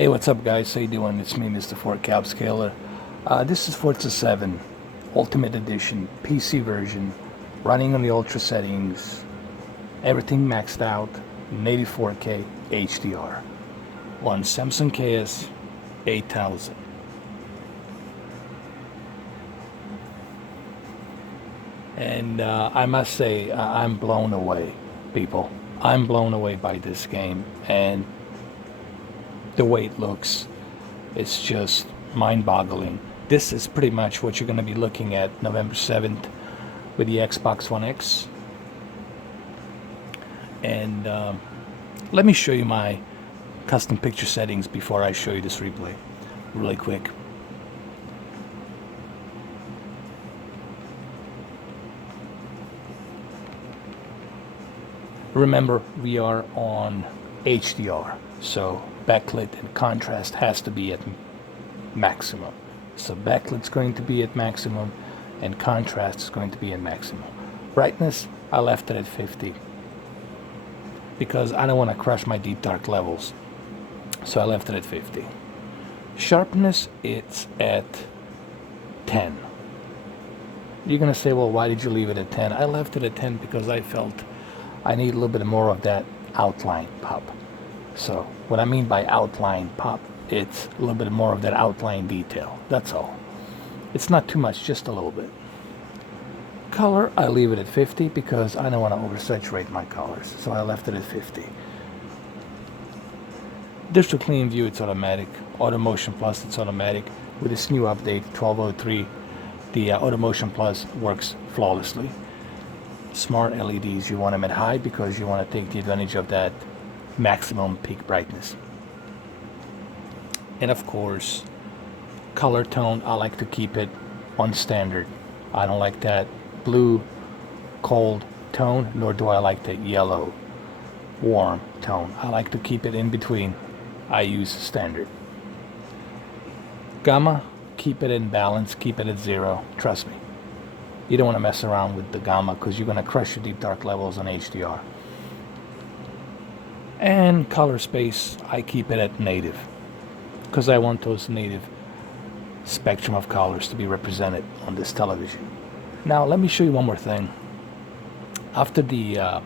Hey, what's up guys? How you doing? It's me, Mr. 4K Upscaler. This is Forza 7 Ultimate Edition PC version, running on the ultra settings, everything maxed out, native 4K HDR on Samsung KS 8000. And I must say, I'm blown away, people. I'm blown away by this game, and the way it looks, it's just mind-boggling. This is pretty much what you're going to be looking at November 7th with the Xbox One X. And let me show you my custom picture settings before I show you this replay really quick. Remember, we are on HDR, so backlit and contrast has to be at maximum. So backlit's going to be at maximum and contrast is going to be at maximum. Brightness, I left it at 50 because I don't want to crush my deep dark levels, so I left it at 50. Sharpness, it's at 10. You're gonna say, well, why did you leave it at 10? I left it at 10 because I felt I need a little bit more of that outline pop. So what I mean by outline pop, it's a little bit more of that outline detail. That's all. It's not too much, just a little bit. Color, I leave it at 50 because I don't want to oversaturate my colors. So I left it at 50. Digital Clean View, it's automatic. Auto Motion Plus, it's automatic. With this new update, 1203, the Auto Motion Plus works flawlessly. Smart LEDs, you want them at high because you want to take the advantage of that maximum peak brightness. And of course, color tone, I like to keep it on standard. I don't like that blue cold tone, nor do I like that yellow warm tone. I like to keep it in between. I use standard. Gamma, keep it in balance, keep it at 0. Trust me. You don't want to mess around with the gamma because you're going to crush your deep dark levels on HDR. And color space, I keep it at native because I want those native spectrum of colors to be represented on this television. Now let me show you one more thing. After the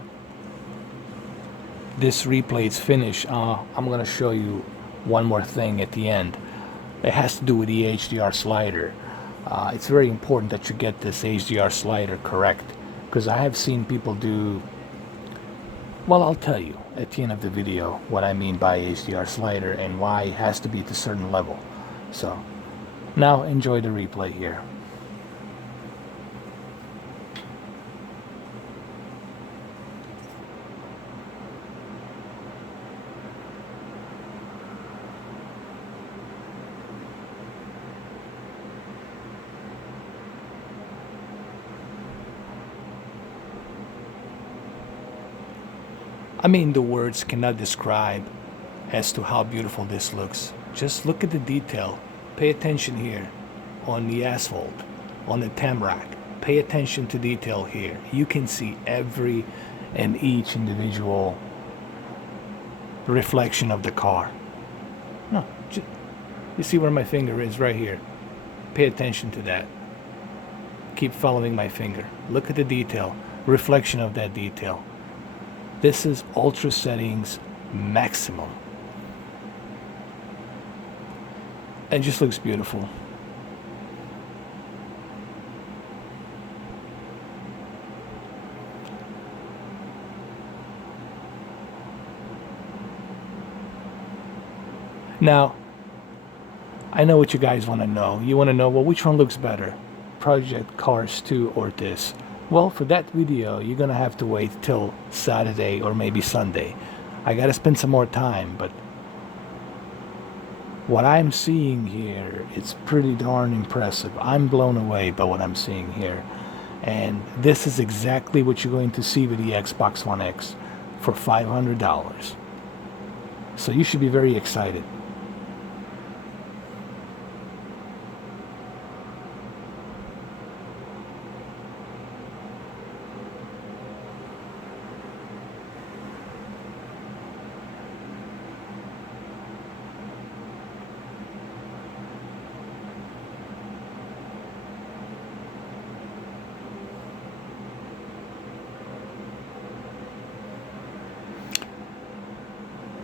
this replay is finished, I'm going to show you one more thing at the end. It has to do with the HDR slider. It's very important that you get this HDR slider correct, because I have seen people do, well, I'll tell you at the end of the video what I mean by HDR slider and why it has to be at a certain level. So now enjoy the replay here. I mean, the words cannot describe as to how beautiful this looks. Just look at the detail. Pay attention here on the asphalt, on the tamarack. Pay attention to detail here. You can see every and each individual reflection of the car. No, you see where my finger is right here. Pay attention to that. Keep following my finger. Look at the detail, reflection of that detail. This is ultra settings maximum. It just looks beautiful. Now, I know what you guys want to know. You want to know, well, which one looks better? Project Cars 2 or this? Well, for that video, you're going to have to wait till Saturday or maybe Sunday. I got to spend some more time, but what I'm seeing here, it's pretty darn impressive. I'm blown away by what I'm seeing here. And this is exactly what you're going to see with the Xbox One X for $500. So you should be very excited.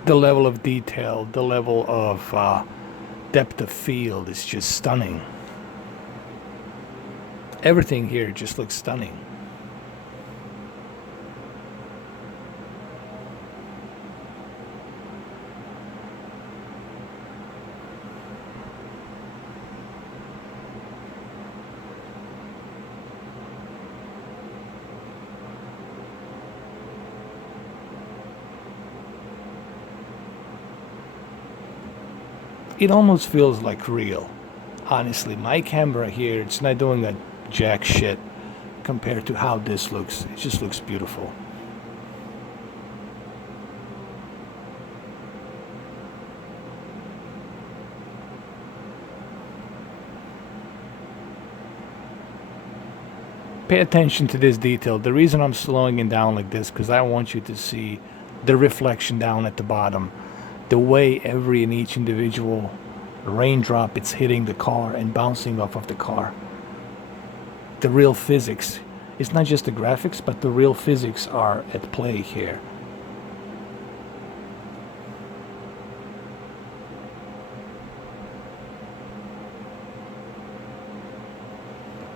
The level of detail, the level of depth of field is just stunning. Everything here just looks stunning. It almost feels like real. Honestly, my camera here, it's not doing a jack shit compared to how this looks. It just looks beautiful. Pay attention to this detail. The reason I'm slowing it down like this, because I want you to see the reflection down at the bottom. The way every and each individual raindrop it's hitting the car and bouncing off of the car. The real physics. It's not just the graphics, but the real physics are at play here.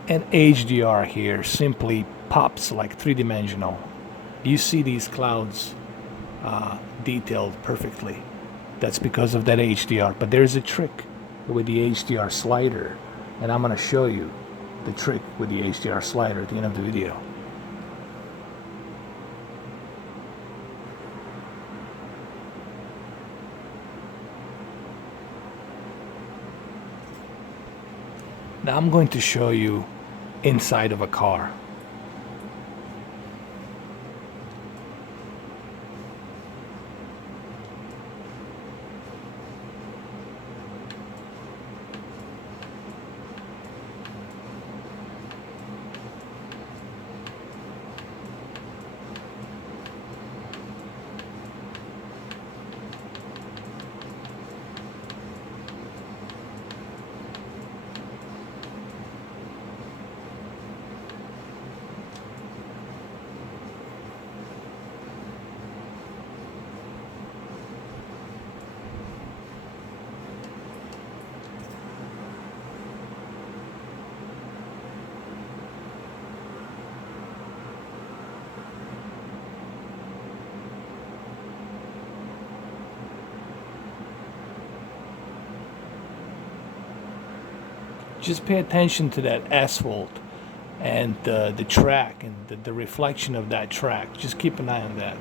And HDR here simply pops like three-dimensional. You see these clouds detailed perfectly. That's because of that HDR. But there's a trick with the HDR slider, and I'm going to show you the trick with the HDR slider at the end of the video. Now I'm going to show you inside of a car. Just pay attention to that asphalt and the track and the reflection of that track. Just keep an eye on that.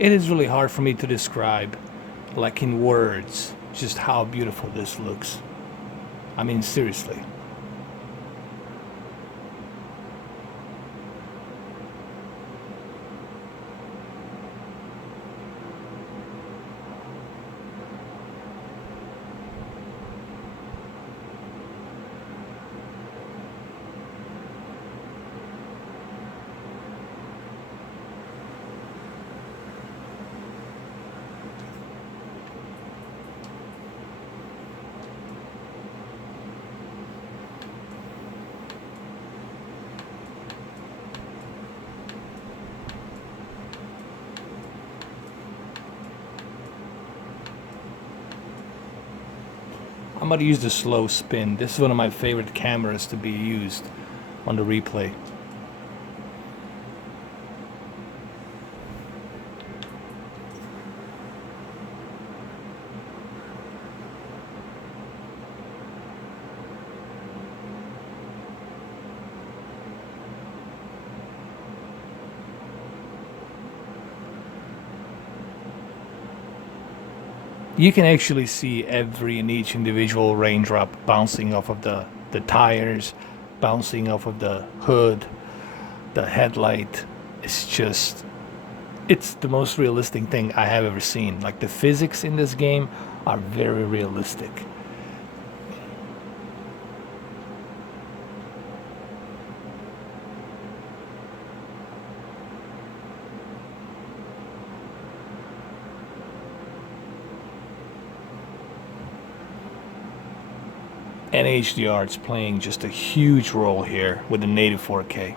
It is really hard for me to describe, like in words, just how beautiful this looks. I mean, seriously. I'm going to use the slow spin. This is one of my favorite cameras to be used on the replay. You can actually see every and each individual raindrop bouncing off of the tires, bouncing off of the hood, the headlight. It's the most realistic thing I have ever seen. Like, the physics in this game are very realistic. And HDR is playing just a huge role here with the native 4K.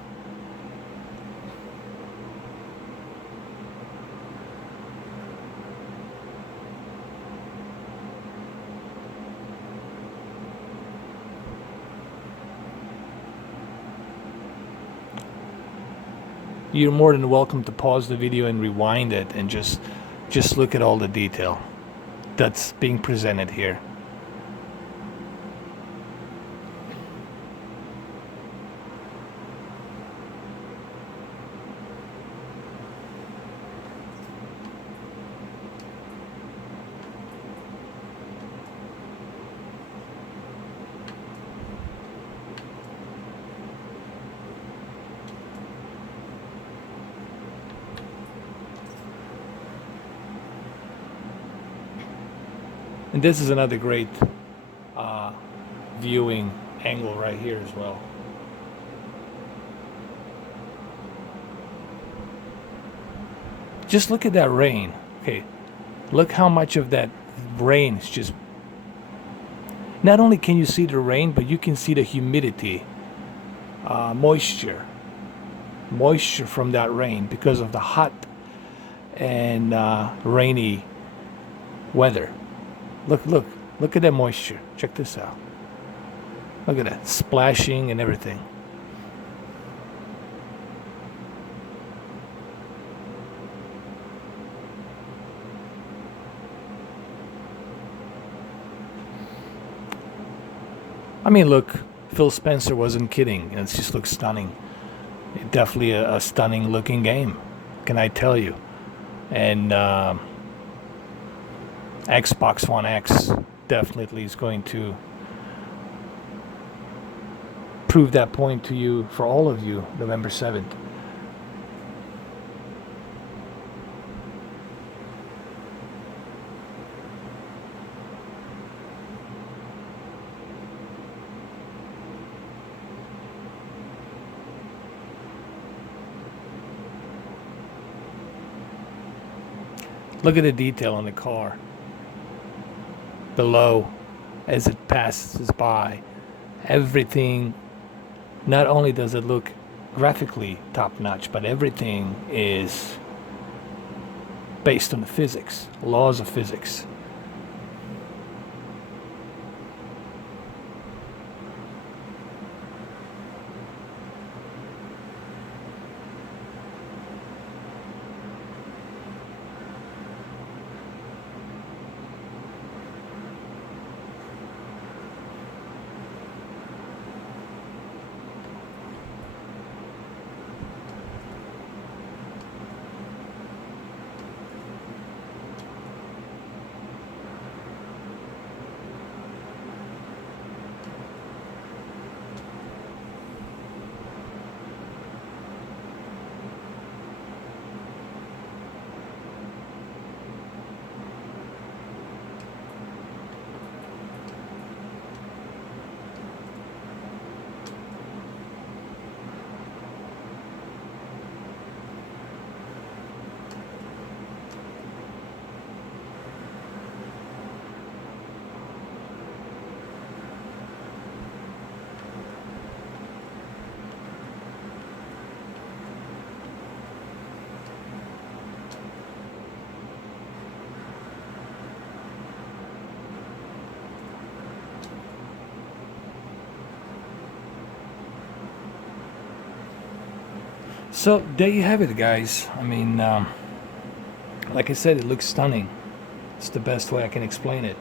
You're more than welcome to pause the video and rewind it and just look at all the detail that's being presented here. And this is another great viewing angle right here as well. Just look at that rain. Okay, look how much of that rain is just... Not only can you see the rain, but you can see the humidity, moisture from that rain because of the hot and rainy weather. Look at that moisture. Check this out. Look at that, splashing and everything. I mean, look, Phil Spencer wasn't kidding. It just looks stunning. Definitely a stunning looking game, can I tell you? And Xbox One X definitely is going to prove that point to you, for all of you, November 7th. Look at the detail on the car below as it passes by. Everything, not only does it look graphically top-notch, but everything is based on the physics, laws of physics. So there you have it, guys. I mean, like I said, it looks stunning. It's the best way I can explain it.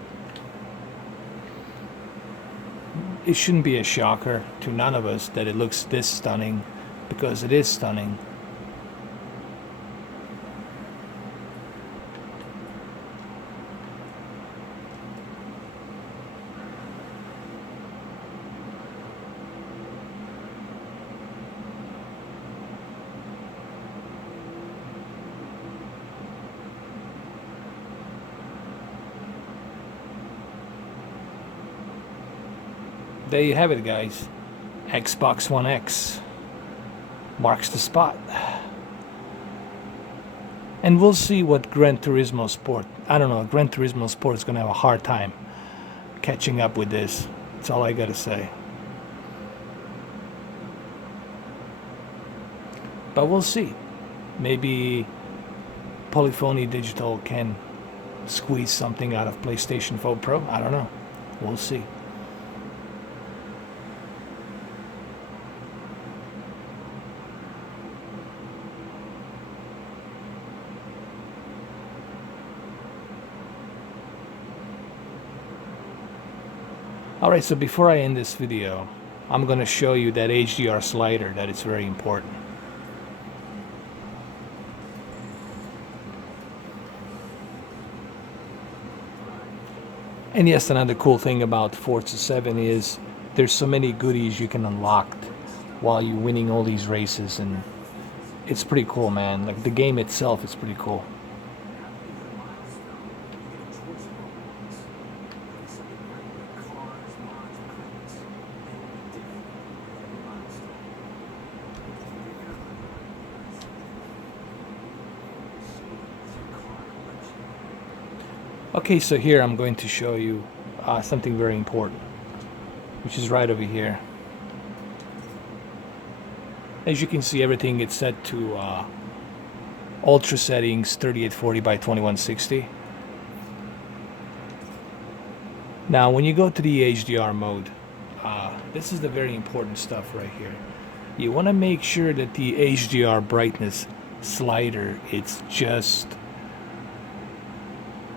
It shouldn't be a shocker to none of us that it looks this stunning, because it is stunning. there you have it, guys. Xbox One X marks the spot. And we'll see what Gran Turismo Sport. I don't know, Gran Turismo Sport is going to have a hard time catching up with this. That's all I got to say. But we'll see. Maybe Polyphony Digital can squeeze something out of PlayStation 4 Pro. I don't know. We'll see. Alright, so before I end this video, I'm going to show you that HDR slider, that it's very important. And yes, another cool thing about Forza 7 is there's so many goodies you can unlock while you're winning all these races, and it's pretty cool, man. Like, the game itself is pretty cool. Okay, so here I'm going to show you something very important, which is right over here. As you can see, everything is set to ultra settings, 3840 by 2160. Now when you go to the HDR mode, this is the very important stuff right here. You want to make sure that the HDR brightness slider, it's just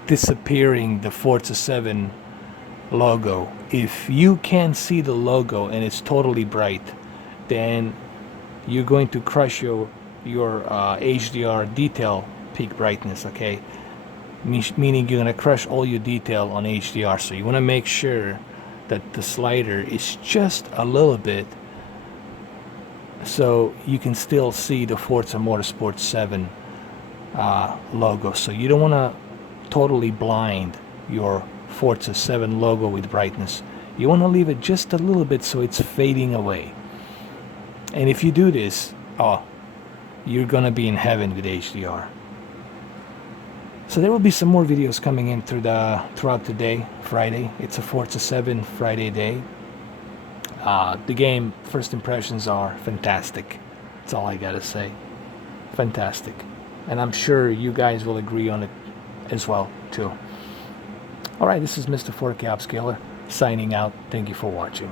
disappearing the Forza 7 logo. If you can't see the logo and it's totally bright, then you're going to crush your HDR detail peak brightness, okay? Meaning you're going to crush all your detail on HDR. So you want to make sure that the slider is just a little bit, so you can still see the Forza Motorsport 7 logo. So you don't want to totally blind your Forza 7 logo with brightness. You want to leave it just a little bit so it's fading away. And if you do this, you're gonna be in heaven with HDR. So there will be some more videos coming in throughout the day. Friday, it's a Forza 7 Friday day. The game, first impressions are fantastic. That's all I gotta say. Fantastic. And I'm sure you guys will agree on it as well too. Alright, this is Mr. 4K Upscaler signing out. Thank you for watching.